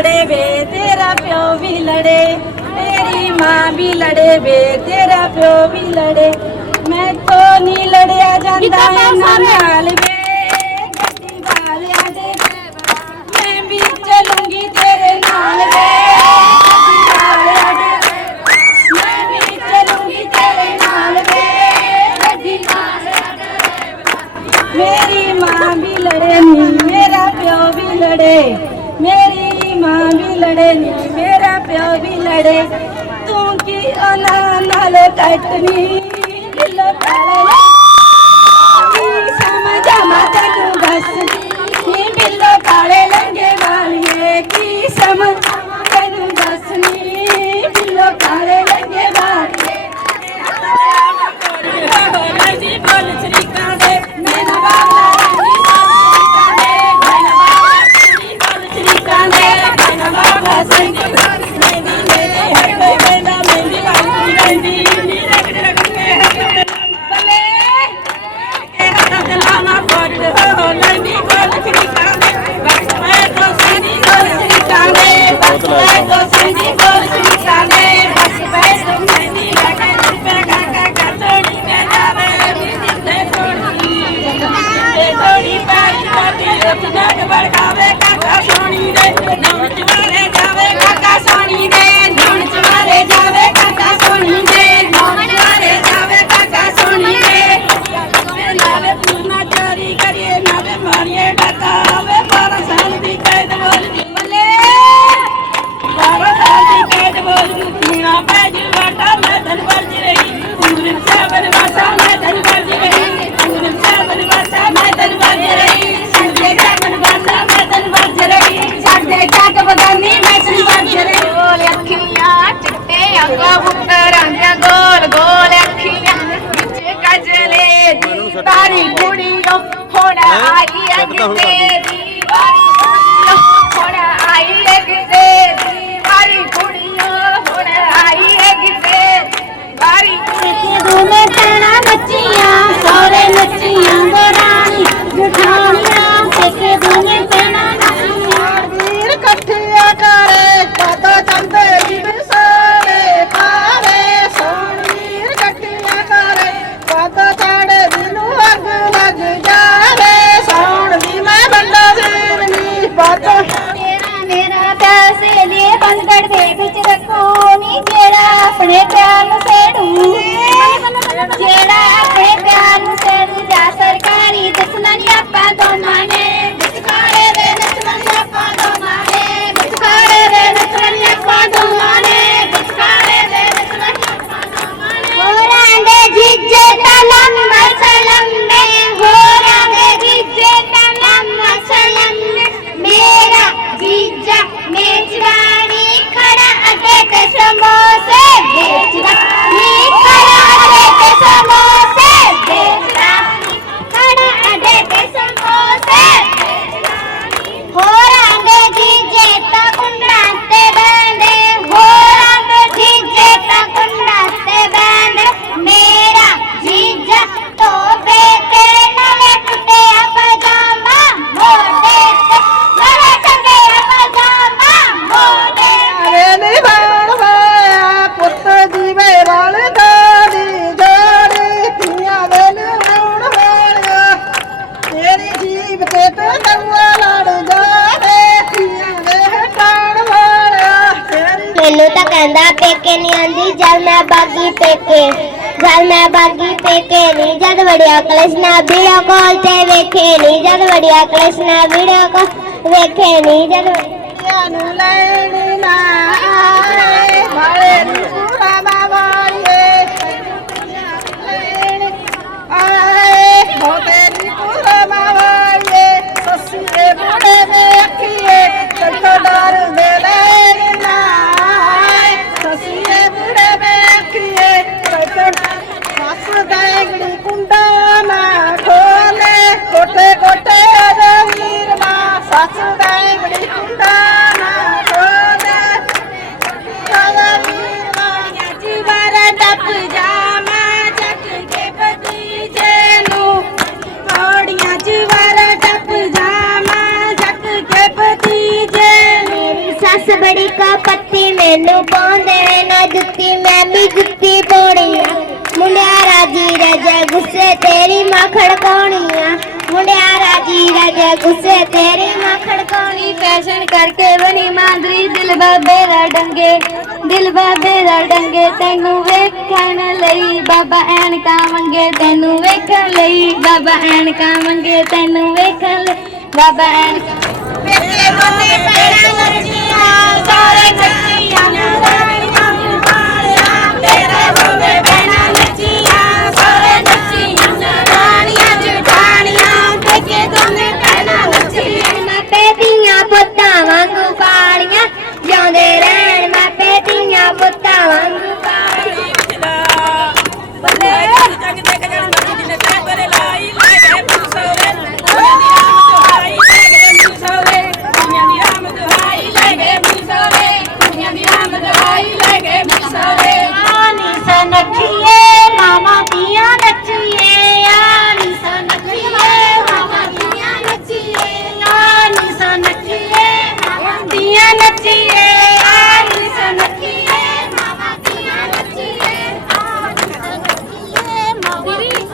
ਲੜੇ ਵੇ ਤੇਰਾ ਪਿਓ ਵੀ ਲੜੇ ਤੇਰੀ ਮਾਂ ਵੀ ਲੜੇ ਵੇ ਤੇਰਾ ਪਿਓ ਵੀ ਲੜੇ ਮੈਂ ਤੋਂ ਨਹੀਂ ਲੜਿਆ ਜਾਂਦਾ ਇਹਨਾਂ ਨਾਲ ਵੇ ਲੜੇ ਨੀ ਮੇਰਾ ਪਿਓ ਵੀ ਲੜੇ। ਤੂੰ ਕੀ ਉਹਨਾਂ ਨਾਲ ਕੱਟਨੀ ਲੋ ਕਾਲੇ Everybody, booty, go, corner, I, E, I. అప్పుడే ప్రాణు సేడు ਕਹਿੰਦਾ, ਪੇਕੇ ਨਹੀਂ ਆਂਦੀ ਜਦ ਮੈਂ ਬਾਗੀ ਪੇਕੇ। ਜਦ ਮੈਂ ਬਾਗੀ ਪੇਕੇ ਨਹੀਂ ਜਦ ਵੜਿਆ ਕਲਸ਼ ਨਾ ਵੀਡੀਓ ਕਾਲ ਤੇ ਵੇਖੇ ਨਹੀਂ ਜਦ ਵੜਿਆ ਕਲਸ਼ ਨਾ ਵੀਡੀਓ ਕਾਲ, ਵੇਖੇ ਨਹੀਂ ਜਦ ਨੂੰ ਲੈਣੀ ਤੈਨੂੰ ਪਾਉਂਦੇ ਨਾ ਜੁੱਤੀ ਮੈਂ ਵੀ ਜੁੱਤੀ ਪਾਉਣੀ ਆ। ਮੁੰਡਿਆ ਰਾਜੀ ਰਾਜਾ ਗੁੱਸੇ ਤੇਰੀ ਮਾਂ ਖੜਕਾਉਣੀ ਆ। ਮੁੰਡਿਆ ਰਾਜੀ ਰਾਜਾ ਗੁੱਸੇ ਤੇਰੀ ਮਾਂ ਖੜਕਾਉਣੀ। ਫੈਸ਼ਨ ਕਰਕੇ ਬਣੀ ਮਾਂਦਰੀ ਦਿਲ ਬਾਬੇ ਦਾ ਡੰਗੇ। ਦਿਲ ਬਾਬੇ ਦਾ ਡੰਗੇ ਤੈਨੂੰ ਵੇਖਣ ਲਈ ਬਾਬਾ ਐਨਕਾਂ ਮੰਗੇ ਤੈਨੂੰ ਵੇਖਣ ਲਈ ਬਾਬਾ ਐਨਕਾਂ ਮੰਗੇ ਤੈਨੂੰ ਵੇਖਣ ਲਈ ਬਾਬਾ ਐਨਕਾਂ ਮੇਰੇ ਮੋਨੇ ਪੈਰਾਂ ਲੱਜੀਆਂ ਸਾਰੇ Mama, be